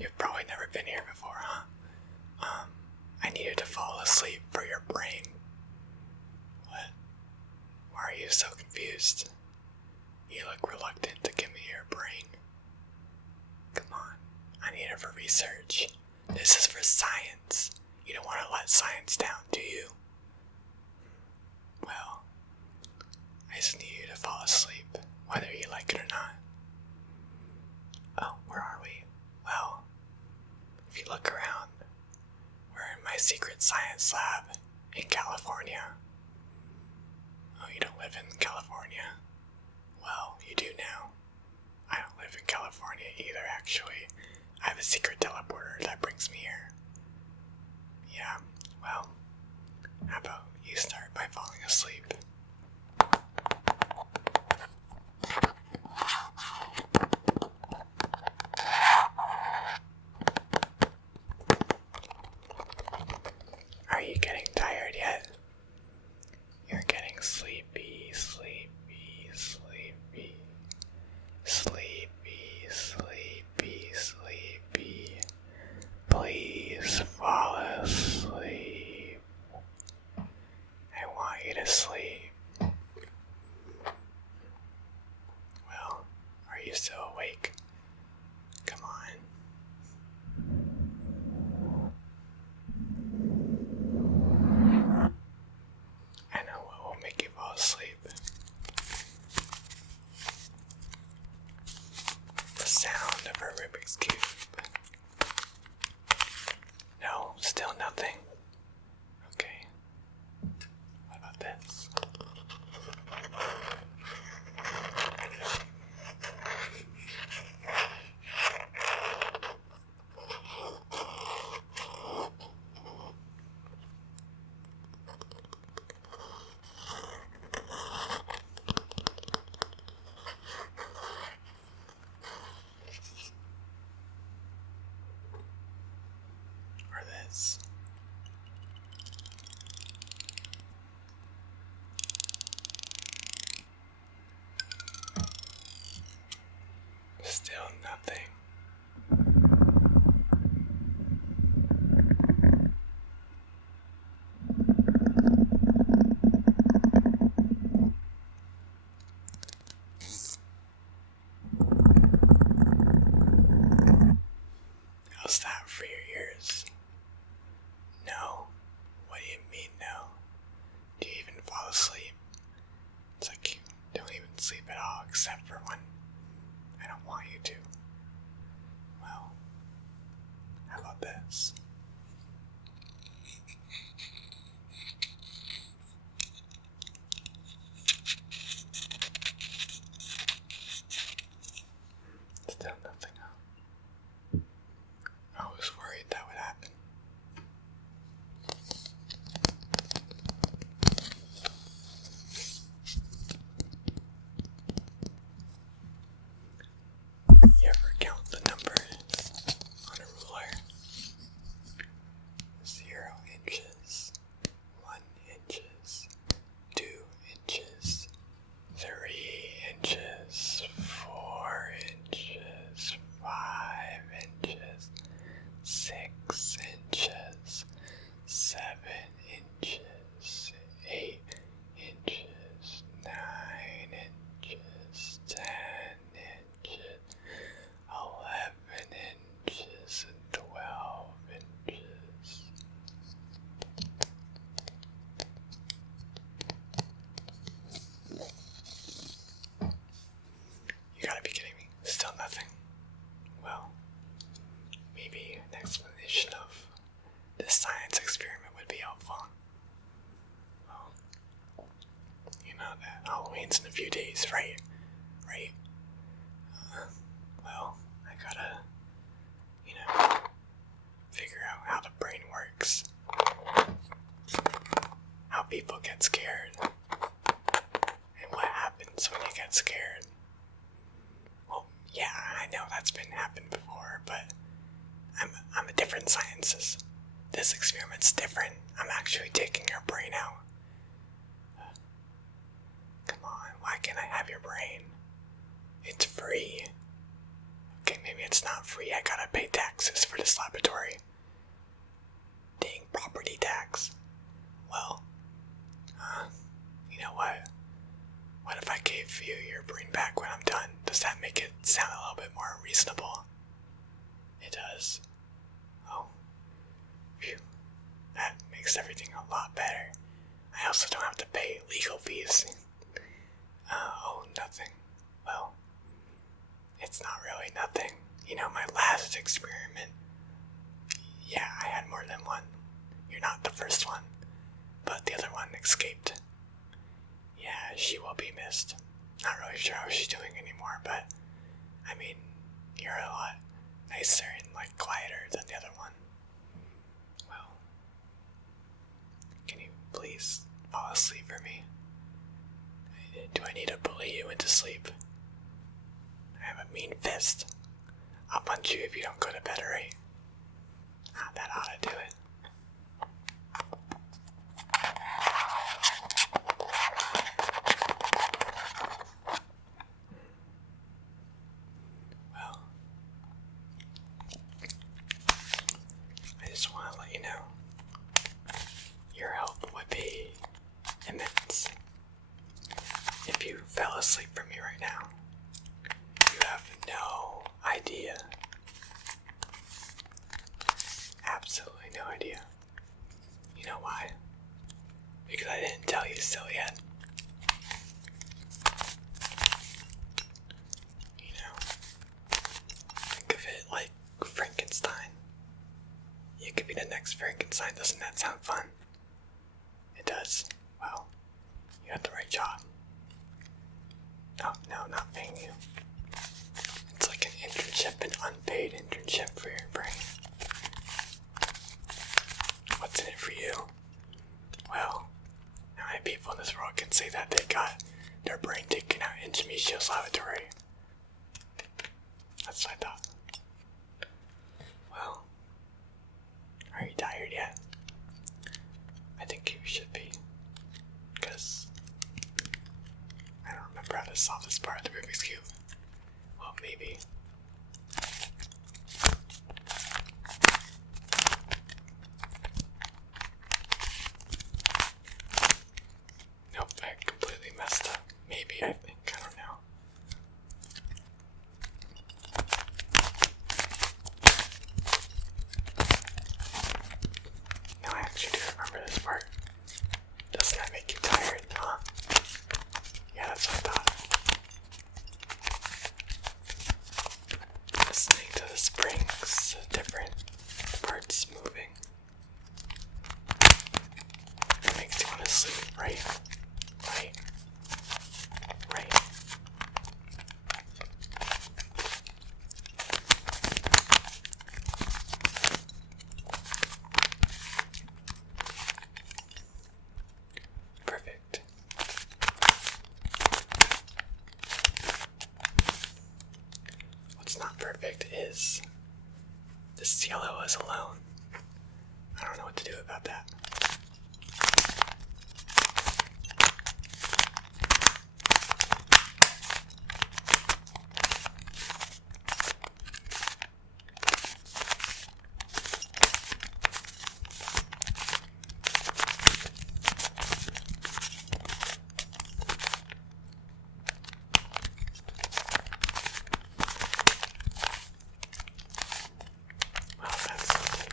You've probably never been here before, huh? I needed to fall asleep for your brain. What? Why are you so confused? You look reluctant to give me your brain. Come on, I need it for research. This is for science. You don't want to let science down, do you? Well, I just need you to fall asleep, whether you like it or not. Oh, where are we? Well, if you look around, we're in my secret science lab in California. Oh, you don't live in California? Well, you do now. I don't live in California either, actually. I have a secret teleporter that brings me here. Yeah, well, how about you start by falling asleep? Are you getting tired yet? You're getting sleepy, sleepy, sleepy, sleepy, sleepy, sleepy. Please fall asleep. I want you to sleep. Well, are you still awake? Come on. I know what will make you fall asleep. The sound of a Rubik's Cube. No, still nothing. Okay. What about this? Or this? Still nothing. How's that for your ears? No? What do you mean no? Do you even fall asleep? It's like you don't even sleep at all except for when I don't want you to. Well, how about this? Still nothing, huh? I was worried that would happen. You ever count the numbers on a ruler? 0 inches, 1 inches, 2 inches, 3 inches, 4 inches, 5 inches, 6 inches, 7 inches, 8 inches, 9 inches, 10 inches, 11 inches, and 12 inches. You gotta be kidding me. Still nothing. Well, maybe an explanation of this science experiment would be helpful. Well, you know that Halloween's in a few days, right? Right? Well, I gotta, figure out how the brain works. How people get scared. And what happens when you get scared. Well, yeah, I know that's been happened before, but I'm a different scientist. This experiment's different. I'm actually taking your brain out. Come on, why can't I have your brain? It's free. Okay, maybe it's not free. I gotta pay taxes for this laboratory. Dang, property tax. Well, you know what? What if I gave you your brain back when I'm done? Does that make it sound a little bit more reasonable? It does. Oh, phew. That makes everything a lot better. I also don't have to pay legal fees. Oh, nothing. Well, it's not really nothing. You know, my last experiment, yeah, I had more than one. You're not the first one, but the other one escaped. Yeah, she will be missed. Not really sure how she's doing anymore, but, I mean, you're a lot nicer and, quieter than the other one. Well, can you please fall asleep for me? Do I need to bully you into sleep? I have a mean fist. I'll punch you if you don't go to bed, alright? That ought to do it. Well, I just want to let you know, your help would be immense. If you fell asleep for me right now, you have no idea. Absolutely no idea. You know why? Because I didn't tell you so yet. You know, think of it like Frankenstein. You could be the next Frankenstein. Doesn't that sound fun? It does. Well, you got the right job. Oh, no, not paying you. It's like an internship, an unpaid internship for your brain. What's in it for you? Well, how many people in this world can say that they got their brain taken out in Jamishio's laboratory? That's what I thought. Well, are you tired yet? I think you should be. Because I don't remember how to solve this part of the Rubik's Cube. Well, maybe. Nope, I completely messed up. Maybe, I think. I don't know. No, I actually do remember this part. Doesn't that make you tired, huh? Yeah, that's what I thought. Listening to the springs, the different parts moving. It makes you want to sleep, right? Right. Right. Perfect. What's not perfect is this yellow is alone. I don't know what to do about that. Well, that's something.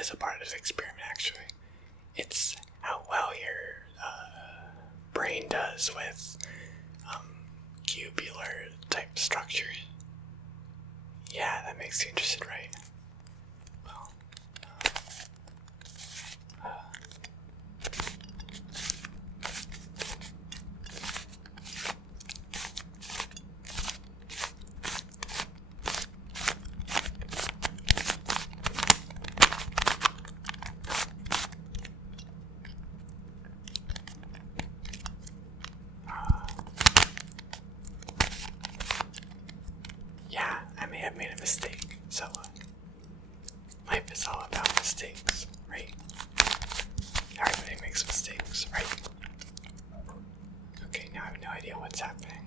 is a part of the experiment, actually. It's how well your brain does with cubular type structure. Yeah, that makes you interested, right? Well, yeah, I may have made a mistake, so life is all about mistakes, right? Everybody makes mistakes, right? Okay, now I have no idea what's happening.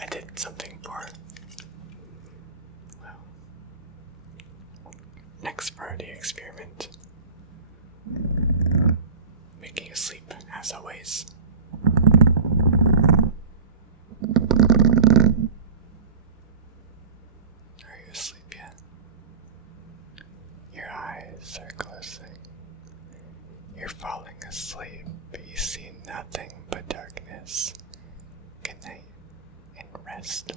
I did something for, well, next part of the experiment. Making you sleep, as always. Are you asleep yet? Your eyes are closing. You're falling asleep, but you see nothing but darkness. Good night and rest